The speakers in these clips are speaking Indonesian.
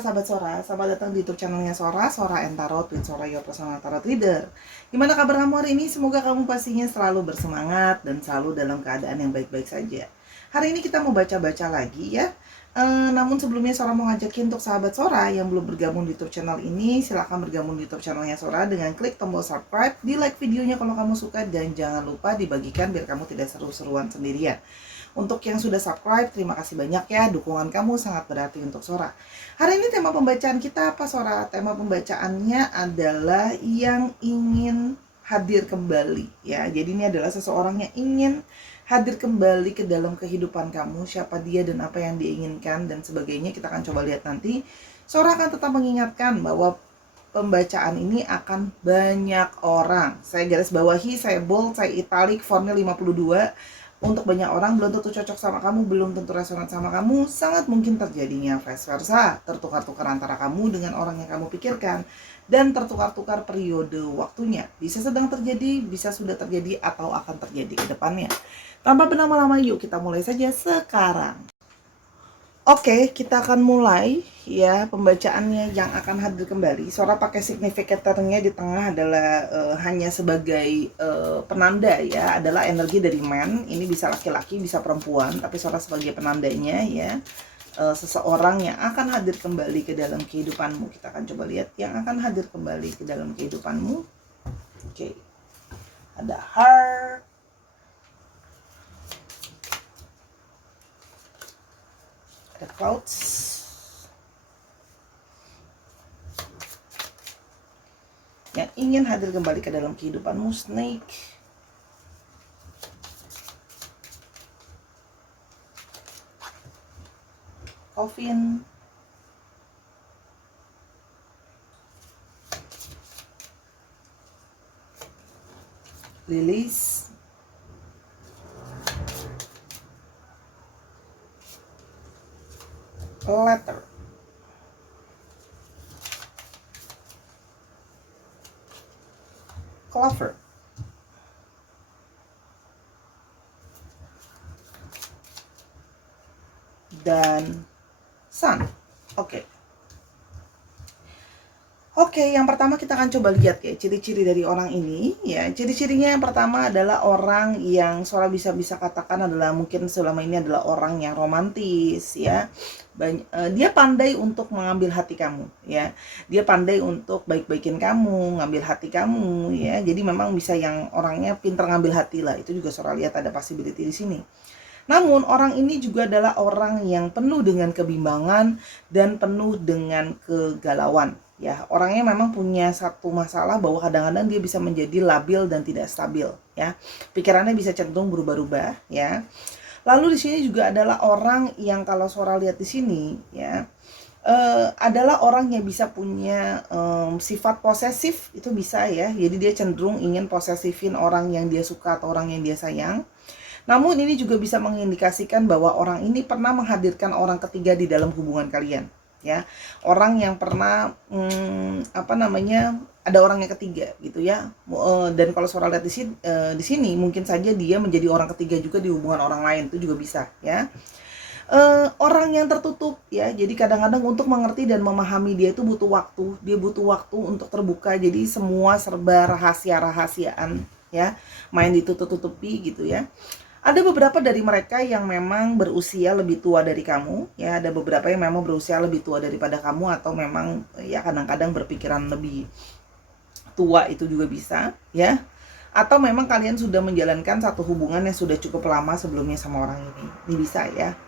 sahabat Sora, selamat datang di YouTube channelnya Sora, Sora and Tarot with Sora Your Personal Tarot Reader. Gimana kabar kamu hari ini? Semoga kamu pastinya selalu bersemangat dan selalu dalam keadaan yang baik-baik saja. Hari ini kita mau baca-baca lagi ya. Namun sebelumnya Sora mau ngajakin untuk sahabat Sora yang belum bergabung di YouTube channel ini, silahkan bergabung di YouTube channelnya Sora dengan klik tombol subscribe, di like videonya kalau kamu suka, dan jangan lupa dibagikan biar kamu tidak seru-seruan sendirian. Untuk yang sudah subscribe, terima kasih banyak ya, dukungan kamu sangat berarti untuk Sora. Hari ini tema pembacaan kita apa Sora? Tema pembacaannya adalah yang ingin hadir kembali ya. Jadi ini adalah seseorang yang ingin hadir kembali ke dalam kehidupan kamu, siapa dia dan apa yang diinginkan dan sebagainya. Kita akan coba lihat nanti. Sora akan tetap mengingatkan bahwa pembacaan ini akan banyak orang. Saya garis bawahi, saya bold, saya italic, fontnya 52. Untuk banyak orang belum tentu cocok sama kamu, belum tentu resonan sama kamu, sangat mungkin terjadinya vice versa, tertukar-tukar antara kamu dengan orang yang kamu pikirkan, dan tertukar-tukar periode waktunya. Bisa sedang terjadi, bisa sudah terjadi, atau akan terjadi ke depannya. Tanpa berlama-lama, yuk kita mulai saja sekarang. Oke, kita akan mulai ya pembacaannya yang akan hadir kembali. Sora pakai significatornya di tengah adalah hanya sebagai penanda ya, adalah energi dari man. Ini bisa laki-laki, bisa perempuan, tapi Sora sebagai penandanya ya. Seseorang yang akan hadir kembali ke dalam kehidupanmu. Kita akan coba lihat yang akan hadir kembali ke dalam kehidupanmu. Oke. Ada heart. Clouds, yang ingin hadir kembali ke dalam kehidupanmu, snake, coffin, lilies, letter, clover, dan sun. Oke, yang pertama kita akan coba lihat ya ciri-ciri dari orang ini ya. Ciri-cirinya yang pertama adalah orang yang Sora bisa katakan adalah mungkin selama ini adalah orang yang romantis ya. Dia pandai untuk mengambil hati kamu ya. Dia pandai untuk baik-baikin kamu, ngambil hati kamu ya. Jadi memang bisa yang orangnya pintar ngambil hati lah. Itu juga Sora lihat ada possibility di sini. Namun orang ini juga adalah orang yang penuh dengan kebimbangan dan penuh dengan kegalauan. Ya, orangnya memang punya satu masalah bahwa kadang-kadang dia bisa menjadi labil dan tidak stabil. Ya, pikirannya bisa cenderung berubah-ubah. Ya, lalu di sini juga adalah orang yang kalau Sora lihat di sini, ya, adalah orang yang bisa punya sifat posesif, itu bisa ya. Jadi dia cenderung ingin posesifin orang yang dia suka atau orang yang dia sayang. Namun ini juga bisa mengindikasikan bahwa orang ini pernah menghadirkan orang ketiga di dalam hubungan kalian, ya. Orang yang pernah ada orang yang ketiga gitu ya. Dan kalau Sora lihat di sini mungkin saja dia menjadi orang ketiga juga di hubungan orang lain, itu juga bisa ya. Orang yang tertutup ya. Jadi kadang-kadang untuk mengerti dan memahami dia itu butuh waktu. Dia butuh waktu untuk terbuka. Jadi semua serba rahasia-rahasiaan ya. Main ditutup-tutupi gitu ya. Ada beberapa dari mereka yang memang berusia lebih tua dari kamu ya, ada beberapa yang memang berusia lebih tua daripada kamu atau memang ya kadang-kadang berpikiran lebih tua, itu juga bisa ya. Atau memang kalian sudah menjalankan satu hubungan yang sudah cukup lama sebelumnya sama orang ini. Ini bisa ya.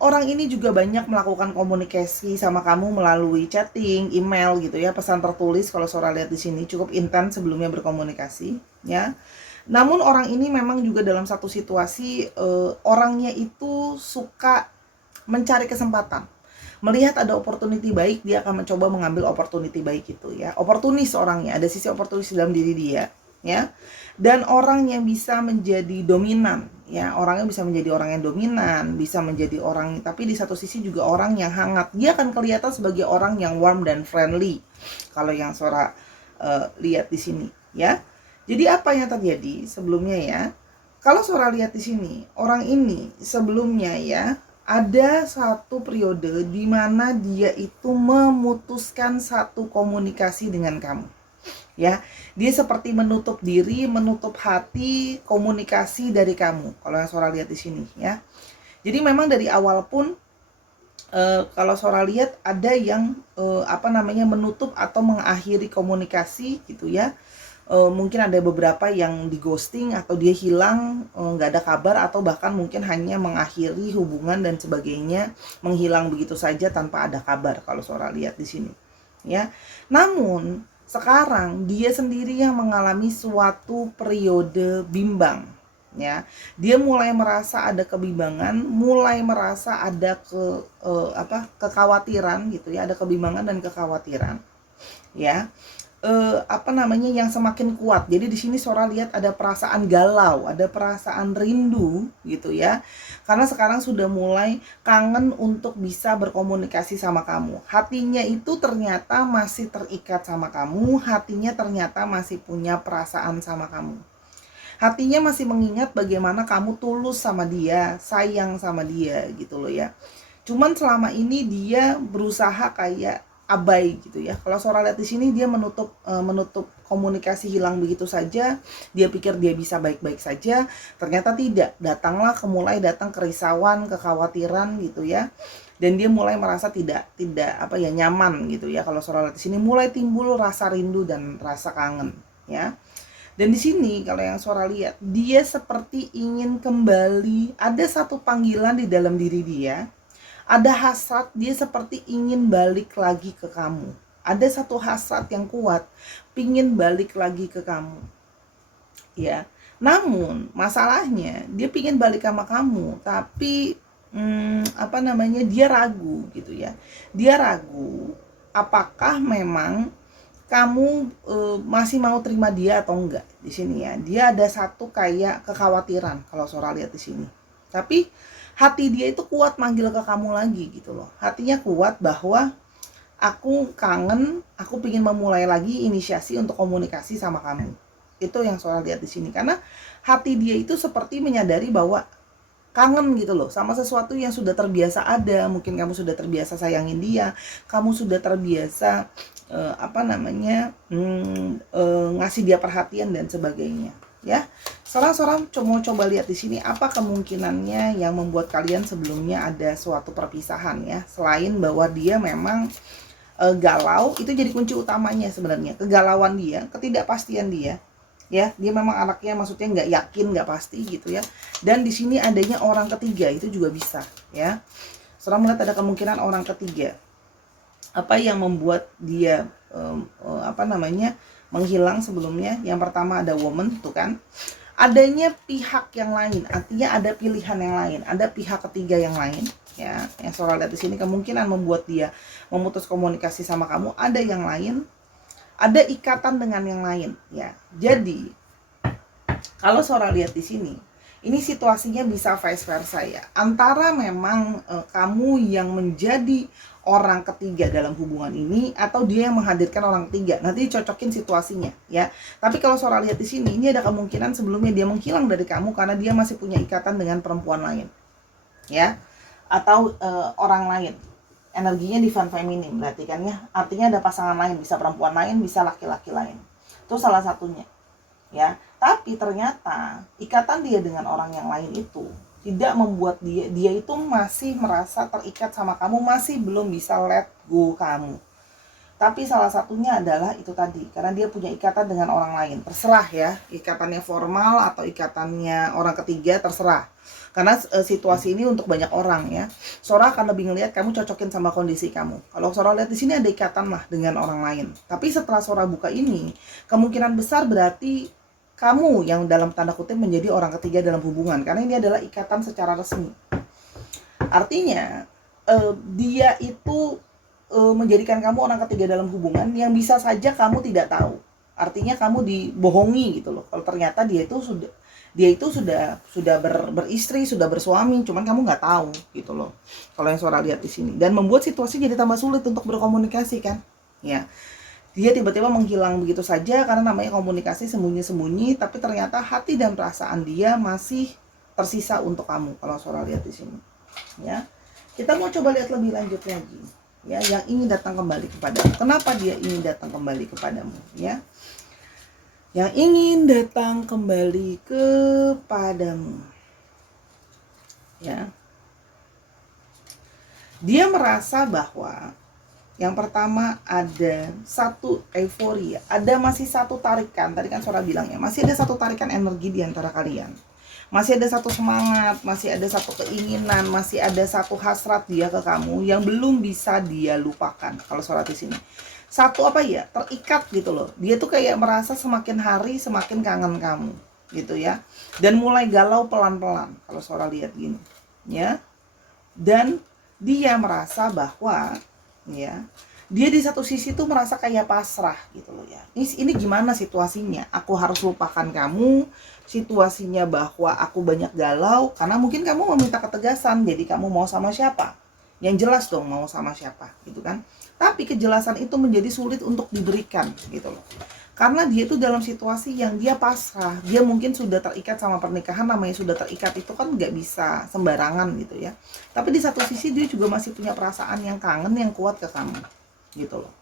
Orang ini juga banyak melakukan komunikasi sama kamu melalui chatting, email gitu ya, pesan tertulis. Kalau Sora lihat di sini cukup intens sebelumnya berkomunikasi ya. Namun orang ini memang juga dalam satu situasi orangnya itu suka mencari kesempatan. Melihat ada opportunity baik, dia akan mencoba mengambil opportunity baik itu ya. Oportunis orangnya, ada sisi oportunis dalam diri dia ya. Dan orang yang bisa menjadi dominan ya, orangnya bisa menjadi orang yang dominan, bisa menjadi orang, tapi di satu sisi juga orang yang hangat. Dia akan kelihatan sebagai orang yang warm dan friendly. Kalau yang Sora lihat di sini ya. Jadi apa yang terjadi sebelumnya ya? Kalau Sora lihat di sini, orang ini sebelumnya ya ada satu periode di mana dia itu memutuskan satu komunikasi dengan kamu. Ya, dia seperti menutup diri, menutup hati komunikasi dari kamu. Kalau yang Sora lihat di sini, ya. Jadi memang dari awal pun kalau Sora lihat ada yang menutup atau mengakhiri komunikasi gitu ya. Mungkin ada beberapa yang di ghosting atau dia hilang, nggak ada kabar, atau bahkan mungkin hanya mengakhiri hubungan dan sebagainya, menghilang begitu saja tanpa ada kabar kalau Sora lihat di sini, ya. Namun sekarang dia sendiri yang mengalami suatu periode bimbang, ya. Dia mulai merasa ada kebimbangan, mulai merasa ada kekhawatiran gitu ya, ada kebimbangan dan kekhawatiran, ya. Yang semakin kuat. Jadi di sini Sora lihat ada perasaan galau, ada perasaan rindu gitu ya. Karena sekarang sudah mulai kangen untuk bisa berkomunikasi sama kamu. Hatinya itu ternyata masih terikat sama kamu, hatinya ternyata masih punya perasaan sama kamu. Hatinya masih mengingat bagaimana kamu tulus sama dia, sayang sama dia gitu loh ya. Cuman selama ini dia berusaha kayak abai gitu ya. Kalau Sora lihat di sini dia menutup komunikasi, hilang begitu saja. Dia pikir dia bisa baik-baik saja, ternyata tidak. Mulai datang kerisauan, kekhawatiran gitu ya. Dan dia mulai merasa tidak nyaman gitu ya. Kalau Sora lihat di sini mulai timbul rasa rindu dan rasa kangen ya. Dan di sini kalau yang Sora lihat, dia seperti ingin kembali, ada satu panggilan di dalam diri dia. Ada hasrat, dia seperti ingin balik lagi ke kamu. Ada satu hasrat yang kuat, pingin balik lagi ke kamu. Ya, namun masalahnya dia pingin balik sama kamu, tapi dia ragu gitu ya. Dia ragu apakah memang kamu masih mau terima dia atau enggak di sini ya. Dia ada satu kayak kekhawatiran kalau Sora lihat di sini. Tapi hati dia itu kuat manggil ke kamu lagi gitu loh. Hatinya kuat bahwa aku kangen, aku pingin memulai lagi inisiasi untuk komunikasi sama kamu. Itu yang Sora lihat di sini. Karena hati dia itu seperti menyadari bahwa kangen gitu loh sama sesuatu yang sudah terbiasa ada. Mungkin kamu sudah terbiasa sayangin dia, kamu sudah terbiasa ngasih dia perhatian dan sebagainya ya. Seorang mau coba lihat di sini apa kemungkinannya yang membuat kalian sebelumnya ada suatu perpisahan ya, selain bahwa dia memang galau. Itu jadi kunci utamanya sebenarnya, kegalauan dia, ketidakpastian dia ya. Dia memang anaknya maksudnya nggak yakin, nggak pasti gitu ya. Dan di sini adanya orang ketiga itu juga bisa ya. Seorang melihat ada kemungkinan orang ketiga. Apa yang membuat dia menghilang sebelumnya? Yang pertama ada woman tuh kan, adanya pihak yang lain, artinya ada pilihan yang lain, ada pihak ketiga yang lain ya. Yang Sora lihat di sini kemungkinan membuat dia memutus komunikasi sama kamu, ada yang lain, ada ikatan dengan yang lain ya. Jadi kalau Sora lihat di sini, ini situasinya bisa vice versa ya. Antara memang kamu yang menjadi orang ketiga dalam hubungan ini, atau dia yang menghadirkan orang ketiga. Nanti cocokin situasinya ya. Tapi kalau Sora lihat di sini, ini ada kemungkinan sebelumnya dia menghilang dari kamu karena dia masih punya ikatan dengan perempuan lain ya, atau orang lain. Energinya divine feminine berarti kan ya. Artinya ada pasangan lain, bisa perempuan lain, bisa laki-laki lain. Itu salah satunya ya. Tapi ternyata ikatan dia dengan orang yang lain itu tidak membuat dia itu masih merasa terikat sama kamu, masih belum bisa let go kamu. Tapi salah satunya adalah itu tadi, karena dia punya ikatan dengan orang lain. Terserah ya, ikatannya formal atau ikatannya orang ketiga, terserah. Karena situasi ini untuk banyak orang ya. Sora akan lebih ngelihat kamu cocokin sama kondisi kamu. Kalau Sora lihat di sini ada ikatan lah dengan orang lain. Tapi setelah Sora buka ini, kemungkinan besar berarti kamu yang dalam tanda kutip menjadi orang ketiga dalam hubungan, karena ini adalah ikatan secara resmi. Artinya dia itu menjadikan kamu orang ketiga dalam hubungan yang bisa saja kamu tidak tahu. Artinya kamu dibohongi gitu loh. Kalau ternyata dia itu sudah beristri, sudah bersuami, cuman kamu nggak tahu gitu loh. Kalau yang Sora lihat di sini, dan membuat situasi jadi tambah sulit untuk berkomunikasi kan, ya. Dia tiba-tiba menghilang begitu saja karena namanya komunikasi sembunyi-sembunyi, tapi ternyata hati dan perasaan dia masih tersisa untuk kamu. Kalau Sora lihat di sini, ya. Kita mau coba lihat lebih lanjut lagi, ya, yang ingin datang kembali kepadamu. Kenapa dia ingin datang kembali kepadamu, ya? Yang ingin datang kembali kepadamu, ya. Dia merasa bahwa yang pertama ada satu euforia, ada masih satu tarikan. Tadi kan Sora bilang ya, masih ada satu tarikan energi di antara kalian. Masih ada satu semangat, masih ada satu keinginan, masih ada satu hasrat dia ke kamu yang belum bisa dia lupakan. Kalau Sora di sini, satu apa ya, terikat gitu loh. Dia tuh kayak merasa semakin hari semakin kangen kamu, gitu ya. Dan mulai galau pelan-pelan. Kalau Sora lihat gini, ya. Dan dia merasa bahwa, ya, dia di satu sisi tuh merasa kayak pasrah gitu loh ya. Ini gimana situasinya? Aku harus lupakan kamu. Situasinya bahwa aku banyak galau karena mungkin kamu meminta ketegasan. Jadi kamu mau sama siapa? Yang jelas dong mau sama siapa gitu kan. Tapi kejelasan itu menjadi sulit untuk diberikan gitu loh. Karena dia itu dalam situasi yang dia pasrah. Dia mungkin sudah terikat sama pernikahan, namanya sudah terikat itu kan nggak bisa sembarangan gitu ya. Tapi di satu sisi dia juga masih punya perasaan yang kangen, yang kuat ke kamu gitu loh.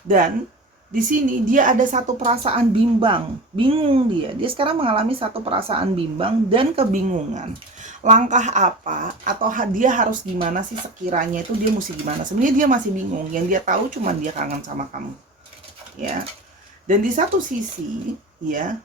Dan di sini dia ada satu perasaan bimbang, bingung dia. Dia sekarang mengalami satu perasaan bimbang dan kebingungan. Langkah apa atau dia harus gimana sih sekiranya itu dia mesti gimana? Sebenarnya dia masih bingung. Yang dia tahu cuma dia kangen sama kamu. Ya. Dan di satu sisi, ya,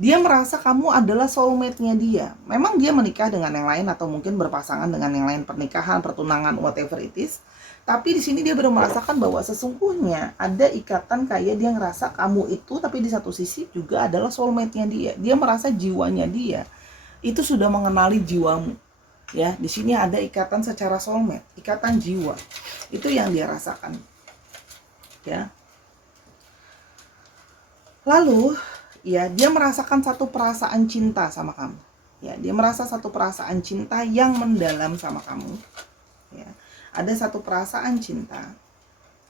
dia merasa kamu adalah soulmate-nya dia. Memang dia menikah dengan yang lain atau mungkin berpasangan dengan yang lain, pernikahan, pertunangan, whatever it is. Tapi di sini dia baru merasakan bahwa sesungguhnya ada ikatan kayak dia ngerasa kamu itu, tapi di satu sisi juga adalah soulmate-nya dia. Dia merasa jiwanya dia itu sudah mengenali jiwamu. Ya, di sini ada ikatan secara soulmate, ikatan jiwa. Itu yang dia rasakan. Ya. Lalu, ya, dia merasakan satu perasaan cinta sama kamu. Ya, dia merasa satu perasaan cinta yang mendalam sama kamu. Ya. Ada satu perasaan cinta,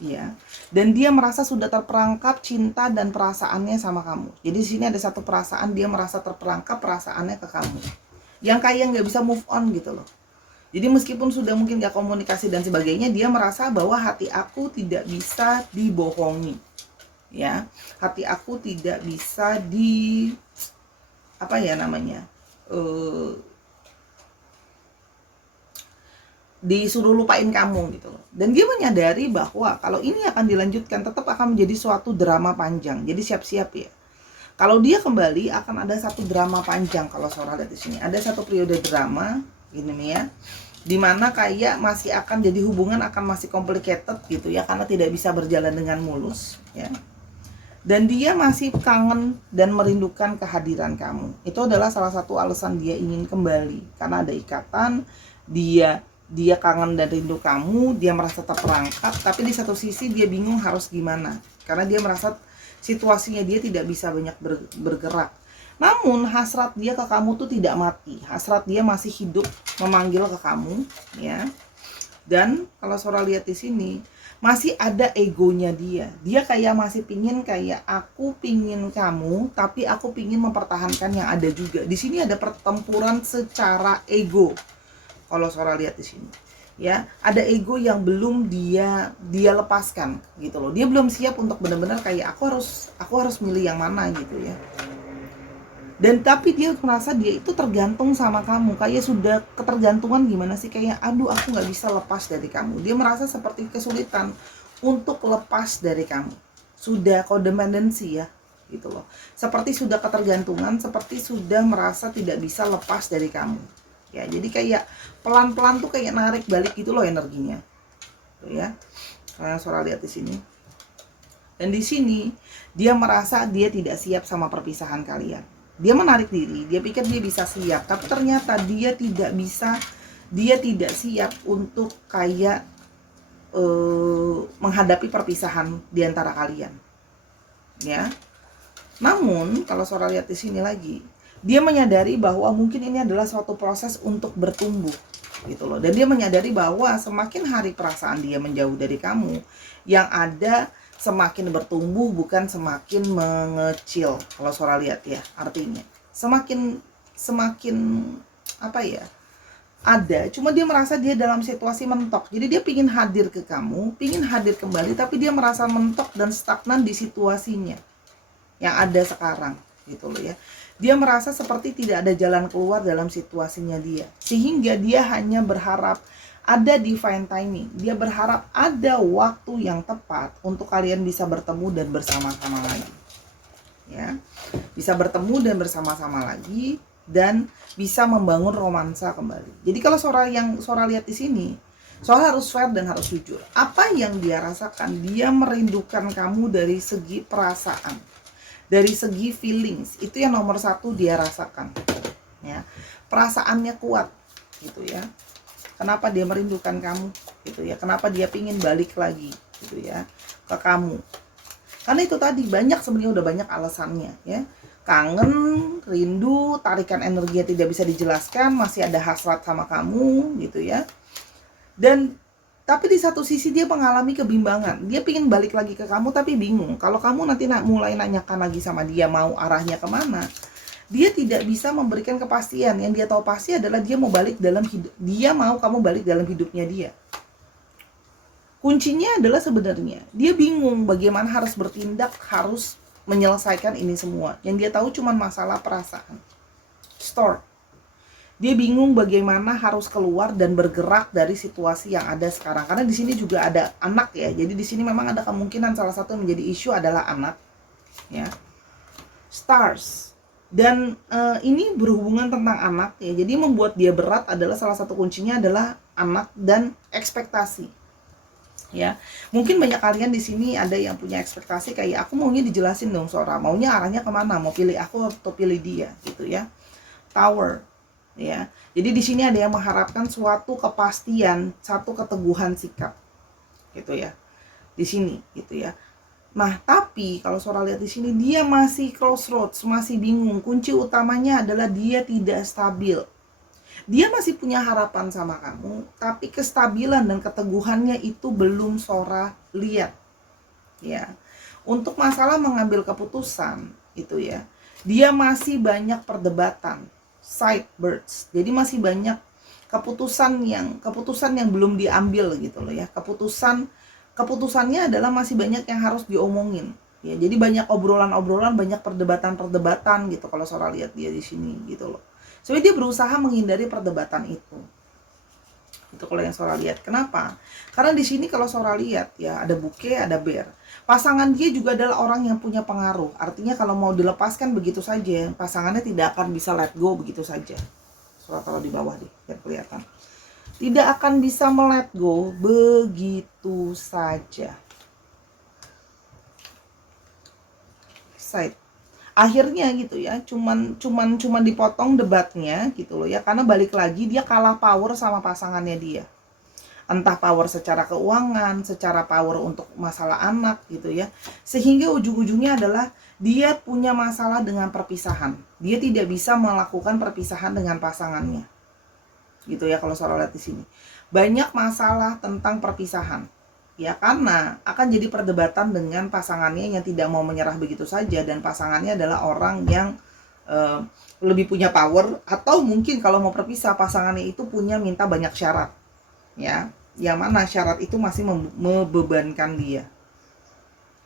ya, dan dia merasa sudah terperangkap cinta dan perasaannya sama kamu. Jadi di sini ada satu perasaan, dia merasa terperangkap perasaannya ke kamu, yang kayak nggak bisa move on gitu loh. Jadi meskipun sudah mungkin nggak komunikasi dan sebagainya, dia merasa bahwa hati aku tidak bisa dibohongi, ya, hati aku tidak bisa apa ya namanya, disuruh lupain kamu gitu loh. Dan dia menyadari bahwa kalau ini akan dilanjutkan tetap akan menjadi suatu drama panjang. Jadi siap-siap ya. Kalau dia kembali akan ada satu drama panjang. Kalau Sora lihat di sini ada satu periode drama ini nih ya, dimana kayak masih akan jadi hubungan akan masih complicated gitu ya, karena tidak bisa berjalan dengan mulus ya. Dan dia masih kangen dan merindukan kehadiran kamu. Itu adalah salah satu alasan dia ingin kembali, karena ada ikatan. Dia kangen dan rindu kamu, dia merasa terperangkap, tapi di satu sisi dia bingung harus gimana, karena dia merasa situasinya dia tidak bisa banyak bergerak. Namun hasrat dia ke kamu tuh tidak mati, hasrat dia masih hidup memanggil ke kamu, ya. Dan kalau Sora lihat di sini masih ada egonya dia kayak masih pingin, kayak aku pingin kamu, tapi aku pingin mempertahankan yang ada juga. Di sini ada pertempuran secara ego. Kalau Sora lihat di sini, ya, ada ego yang belum dia lepaskan gitu loh. Dia belum siap untuk benar-benar kayak aku harus milih yang mana gitu ya. Dan tapi dia merasa dia itu tergantung sama kamu, kayak sudah ketergantungan gimana sih, kayak aduh aku nggak bisa lepas dari kamu. Dia merasa seperti kesulitan untuk lepas dari kamu. Sudah codependency ya gitu loh. Seperti sudah ketergantungan, seperti sudah merasa tidak bisa lepas dari kamu. Ya, jadi kayak pelan-pelan tuh kayak narik balik gitu loh energinya. Tuh ya. Kalian Sora lihat di sini. Dan di sini dia merasa dia tidak siap sama perpisahan kalian. Dia menarik diri, dia pikir dia bisa siap, tapi ternyata dia tidak bisa, dia tidak siap untuk kayak menghadapi perpisahan di antara kalian. Ya. Namun kalau Sora lihat di sini lagi, dia menyadari bahwa mungkin ini adalah suatu proses untuk bertumbuh gitu loh. Dan dia menyadari bahwa semakin hari perasaan dia menjauh dari kamu, yang ada semakin bertumbuh bukan semakin mengecil. Kalau Sora lihat ya, artinya semakin apa ya, ada, cuma dia merasa dia dalam situasi mentok. Jadi dia pingin hadir ke kamu, pingin hadir kembali, tapi dia merasa mentok dan stagnan di situasinya yang ada sekarang, gitu loh ya. Dia merasa seperti tidak ada jalan keluar dalam situasinya dia, sehingga dia hanya berharap ada divine timing. Dia berharap ada waktu yang tepat untuk kalian bisa bertemu dan bersama-sama lagi, ya, bisa bertemu dan bersama-sama lagi, dan bisa membangun romansa kembali. Jadi kalau Sora lihat di sini, Sora harus fair dan harus jujur. Apa yang dia rasakan? Dia merindukan kamu dari segi perasaan, dari segi feelings. Itu yang nomor satu dia rasakan, ya. Perasaannya kuat, gitu ya. Kenapa dia merindukan kamu, gitu ya. Kenapa dia pingin balik lagi, gitu ya, ke kamu. Karena itu tadi, banyak sebenarnya, udah banyak alasannya, ya. Kangen, rindu, tarikan energi yang tidak bisa dijelaskan, masih ada hasrat sama kamu, gitu ya. Dan tapi di satu sisi dia mengalami kebimbangan. Dia pingin balik lagi ke kamu tapi bingung. Kalau kamu nanti mulai nanyakan lagi sama dia mau arahnya kemana, dia tidak bisa memberikan kepastian. Yang dia tahu pasti adalah dia mau balik dalam hidup. Dia mau kamu balik dalam hidupnya dia. Kuncinya adalah sebenarnya dia bingung bagaimana harus bertindak, harus menyelesaikan ini semua. Yang dia tahu cuma masalah perasaan. Store. Dia bingung bagaimana harus keluar dan bergerak dari situasi yang ada sekarang. Karena di sini juga ada anak, ya. Jadi di sini memang ada kemungkinan salah satu yang menjadi isu adalah anak, ya. Stars. Dan ini berhubungan tentang anak, ya. Jadi membuat dia berat adalah salah satu kuncinya adalah anak dan ekspektasi. Ya, mungkin banyak kalian di sini ada yang punya ekspektasi kayak aku maunya dijelasin dong Sora, maunya arahnya kemana, mau pilih aku atau pilih dia, gitu ya. Tower, ya. Jadi di sini ada yang mengharapkan suatu kepastian, satu keteguhan sikap, gitu ya. Di sini, gitu ya. Nah, tapi kalau Sora lihat di sini dia masih crossroads, masih bingung. Kunci utamanya adalah dia tidak stabil. Dia masih punya harapan sama kamu, tapi kestabilan dan keteguhannya itu belum Sora lihat, ya. Untuk masalah mengambil keputusan itu, ya, dia masih banyak perdebatan, sidebirds. Jadi masih banyak keputusan yang belum diambil, gitu loh ya. Keputusannya adalah masih banyak yang harus diomongin, ya. Jadi banyak obrolan-obrolan, banyak perdebatan gitu kalau Sora lihat dia di sini, gitu loh. Soalnya dia berusaha menghindari perdebatan itu. Itu kalau yang Sora lihat. Kenapa? Karena di sini kalau Sora lihat, ya, ada bouquet, ada bear. Pasangan dia juga adalah orang yang punya pengaruh. Artinya kalau mau dilepaskan begitu saja, pasangannya tidak akan bisa let go begitu saja. Sora taruh di bawah deh, biar kelihatan. Tidak akan bisa let go begitu saja. Side. Akhirnya gitu ya, cuman dipotong debatnya gitu loh ya, karena balik lagi dia kalah power sama pasangannya dia. Entah power secara keuangan, secara power untuk masalah anak gitu ya. Sehingga ujung-ujungnya adalah dia punya masalah dengan perpisahan. Dia tidak bisa melakukan perpisahan dengan pasangannya. Gitu ya kalau Sora lihat di sini. Banyak masalah tentang perpisahan. Ya, karena akan jadi perdebatan dengan pasangannya yang tidak mau menyerah begitu saja, dan pasangannya adalah orang yang lebih punya power, atau mungkin kalau mau berpisah pasangannya itu punya minta banyak syarat, ya, yang mana syarat itu masih membebankan dia,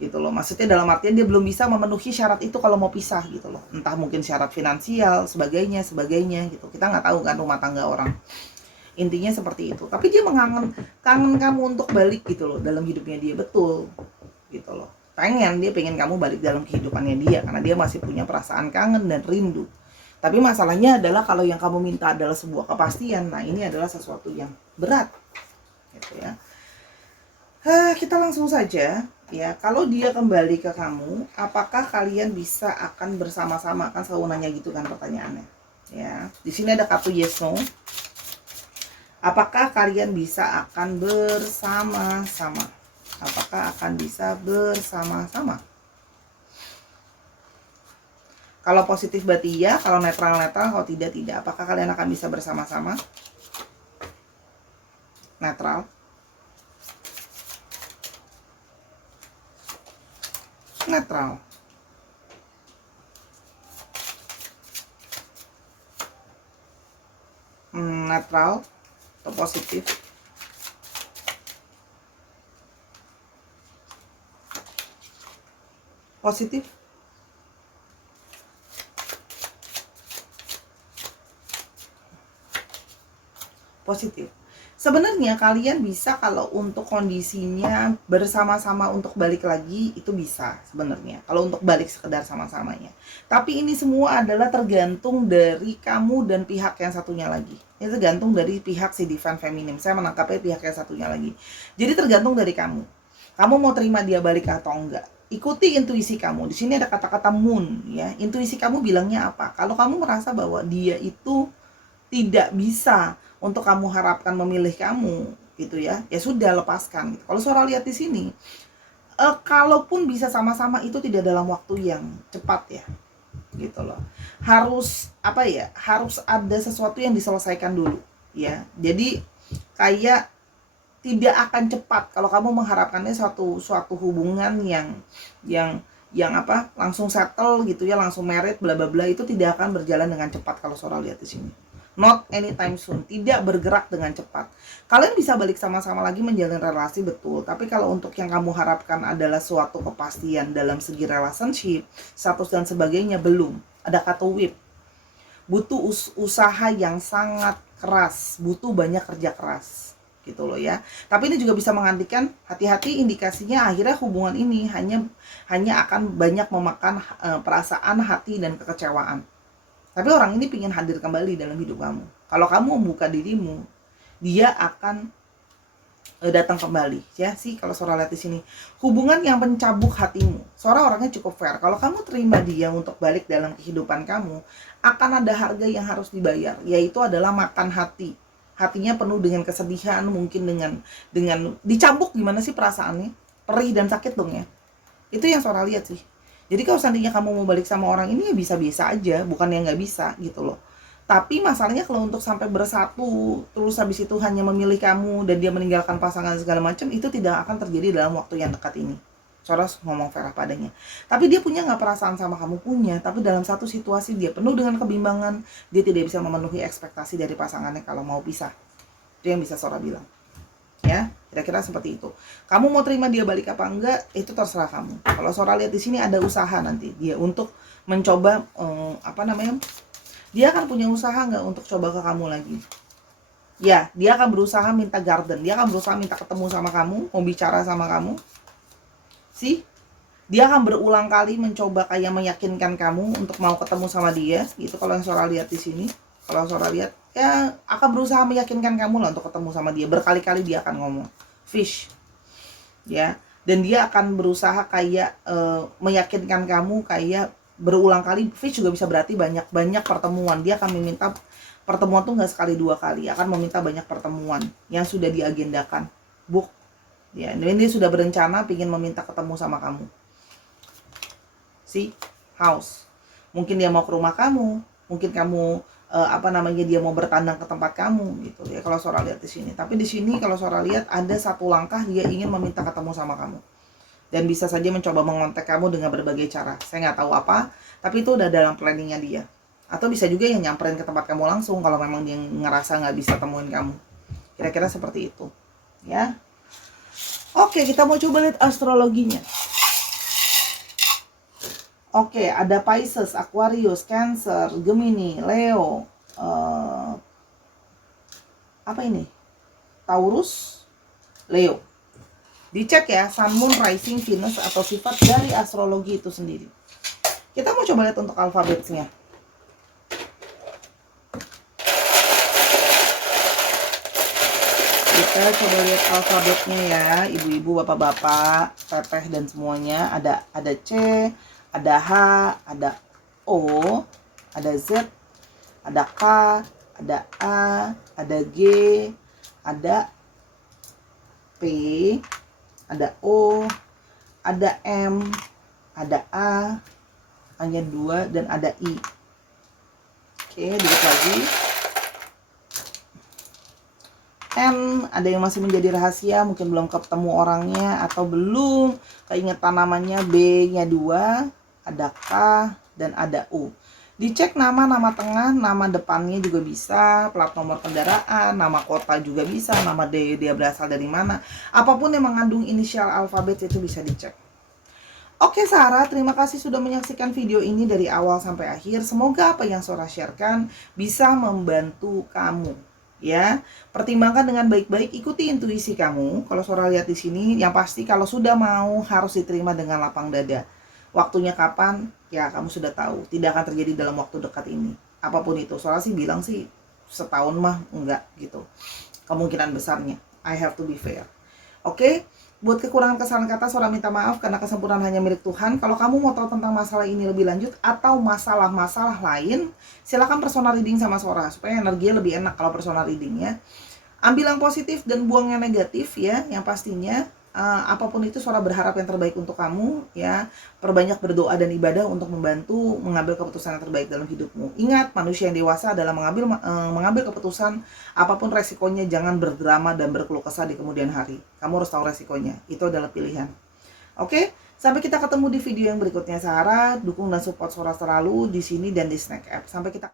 gitu loh. Maksudnya dalam artian dia belum bisa memenuhi syarat itu kalau mau pisah, gitu loh. Entah mungkin syarat finansial, sebagainya gitu. Kita nggak tahu kan rumah tangga orang. Intinya seperti itu. Tapi dia kangen kamu untuk balik gitu loh dalam hidupnya dia, betul. Gitu loh. Dia pengen kamu balik dalam kehidupannya dia karena dia masih punya perasaan kangen dan rindu. Tapi masalahnya adalah kalau yang kamu minta adalah sebuah kepastian, nah ini adalah sesuatu yang berat. Gitu ya. Kita langsung saja ya. Kalau dia kembali ke kamu, apakah kalian bisa akan bersama-sama? Kan selalu nanya gitu kan pertanyaannya. Ya. Di sini ada kartu yes no. Apakah kalian bisa akan bersama-sama? Apakah akan bisa bersama-sama? Kalau positif berarti iya, kalau netral, kalau tidak. Apakah kalian akan bisa bersama-sama? Netral. Netral. netral atau positif. Positif. Positif. Sebenarnya kalian bisa kalau untuk kondisinya bersama-sama untuk balik lagi itu bisa sebenarnya. Kalau untuk balik sekedar sama-samanya. Tapi ini semua adalah tergantung dari kamu dan pihak yang satunya lagi. Ini tergantung dari pihak si divine feminine. Saya menangkapnya pihak yang satunya lagi. Jadi tergantung dari kamu. Kamu mau terima dia balik atau enggak? Ikuti intuisi kamu. Di sini ada kata-kata moon ya. Intuisi kamu bilangnya apa? Kalau kamu merasa bahwa dia itu tidak bisa untuk kamu harapkan memilih kamu gitu ya, ya sudah lepaskan gitu. Kalau suara lihat di sini, kalaupun bisa sama-sama itu tidak dalam waktu yang cepat ya, gitu loh. Harus apa ya? Harus ada sesuatu yang diselesaikan dulu ya. Jadi kayak tidak akan cepat kalau kamu mengharapkannya suatu hubungan yang apa langsung settle gitu ya, langsung married bla bla bla, itu tidak akan berjalan dengan cepat kalau suara lihat di sini. Not anytime soon, tidak bergerak dengan cepat. Kalian bisa balik sama-sama lagi menjalin relasi, betul. Tapi kalau untuk yang kamu harapkan adalah suatu kepastian dalam segi relationship, status dan sebagainya, belum. Ada kata whip. Butuh usaha yang sangat keras, butuh banyak kerja keras. Gitu loh ya. Tapi ini juga bisa mengantikan, hati-hati indikasinya akhirnya hubungan ini hanya akan banyak memakan perasaan, hati, dan kekecewaan. Tapi orang ini ingin hadir kembali dalam hidup kamu. Kalau kamu membuka dirimu, dia akan datang kembali. Ya sih, kalau Sora lihat di sini, hubungan yang mencabuk hatimu. Sora orangnya cukup fair. Kalau kamu terima dia untuk balik dalam kehidupan kamu, akan ada harga yang harus dibayar, yaitu adalah makan hati. Hatinya penuh dengan kesedihan, mungkin dengan dicambuk, gimana sih perasaannya? Perih dan sakit dong ya. Itu yang Sora lihat sih. Jadi kalau seandainya kamu mau balik sama orang ini ya bisa-bisa aja, bukan yang nggak bisa gitu loh. Tapi masalahnya kalau untuk sampai bersatu, terus habis itu hanya memilih kamu dan dia meninggalkan pasangan segala macam, itu tidak akan terjadi dalam waktu yang dekat ini. Sora ngomong fair padanya. Tapi dia punya nggak perasaan sama kamu? Punya. Tapi dalam satu situasi dia penuh dengan kebimbangan, dia tidak bisa memenuhi ekspektasi dari pasangannya kalau mau pisah. Itu yang bisa Sora bilang. Ya, kira-kira seperti itu. Kamu mau terima dia balik apa enggak, itu terserah kamu. Kalau Sora lihat di sini ada usaha nanti dia untuk mencoba dia akan punya usaha nggak untuk coba ke kamu lagi. Ya, dia akan berusaha minta garden, dia akan berusaha minta ketemu sama kamu, mau bicara sama kamu. Dia akan berulang kali mencoba kayak meyakinkan kamu untuk mau ketemu sama dia, gitu kalau yang Sora lihat di sini. Kalau Sora lihat, ya akan berusaha meyakinkan kamu lah untuk ketemu sama dia. Berkali-kali dia akan ngomong fish ya, dan dia akan berusaha kayak meyakinkan kamu kayak berulang kali. Fish juga bisa berarti banyak pertemuan. Dia akan meminta pertemuan tuh nggak sekali dua kali, akan meminta banyak pertemuan yang sudah diagendakan, book ya. Dan dia sudah berencana ingin meminta ketemu sama kamu. House, mungkin dia mau ke rumah kamu, mungkin kamu dia mau bertandang ke tempat kamu gitu ya kalau Sora lihat di sini. Tapi di sini kalau Sora lihat ada satu langkah, dia ingin meminta ketemu sama kamu dan bisa saja mencoba mengontak kamu dengan berbagai cara. Saya nggak tahu apa, tapi itu udah dalam planningnya dia. Atau bisa juga yang nyamperin ke tempat kamu langsung kalau memang dia ngerasa nggak bisa temuin kamu. Kira-kira seperti itu ya. Oke, kita mau coba lihat astrologinya. Oke, ada Pisces, Aquarius, Cancer, Gemini, Leo, Taurus, Leo. Dicek ya, Sun, Moon, Rising, Venus atau sifat dari astrologi itu sendiri. Kita mau coba lihat untuk alfabetnya. Kita coba lihat alfabetnya ya, ibu-ibu, bapak-bapak, teteh dan semuanya. Ada C, ada H, ada O, ada Z, ada K, ada A, ada G, ada P, ada O, ada M, ada A, hanya 2, dan ada I. Oke, dikit lagi. N, ada yang masih menjadi rahasia, mungkin belum ketemu orangnya atau belum keingetan namanya. B-nya 2, ada K, dan ada U. Dicek nama tengah, nama depannya juga bisa, plat nomor kendaraan, nama kota juga bisa, nama dia berasal dari mana. Apapun yang mengandung inisial alfabet itu bisa dicek. Oke Sarah, terima kasih sudah menyaksikan video ini dari awal sampai akhir. Semoga apa yang Sarah sharekan bisa membantu kamu. Ya, pertimbangkan dengan baik-baik, ikuti intuisi kamu. Kalau Sarah lihat di sini, yang pasti kalau sudah mau harus diterima dengan lapang dada. Waktunya kapan? Ya, kamu sudah tahu. Tidak akan terjadi dalam waktu dekat ini. Apapun itu, Sarah sih bilang sih setahun mah enggak gitu. Kemungkinan besarnya. I have to be fair. Oke, buat kekurangan kesalahan kata, Sora minta maaf karena kesempurnaan hanya milik Tuhan. Kalau kamu mau tahu tentang masalah ini lebih lanjut atau masalah-masalah lain, silakan personal reading sama Sora supaya energinya lebih enak kalau personal readingnya. Ambil yang positif dan buang yang negatif ya, yang pastinya apapun itu Sora berharap yang terbaik untuk kamu ya. Perbanyak berdoa dan ibadah untuk membantu mengambil keputusan yang terbaik dalam hidupmu. Ingat, manusia yang dewasa adalah mengambil keputusan apapun resikonya. Jangan berdrama dan berkeluh kesah di kemudian hari. Kamu harus tahu resikonya, itu adalah pilihan. Oke, sampai kita ketemu di video yang berikutnya. Sarah dukung dan support Sora selalu di sini dan di Snack App. Sampai kita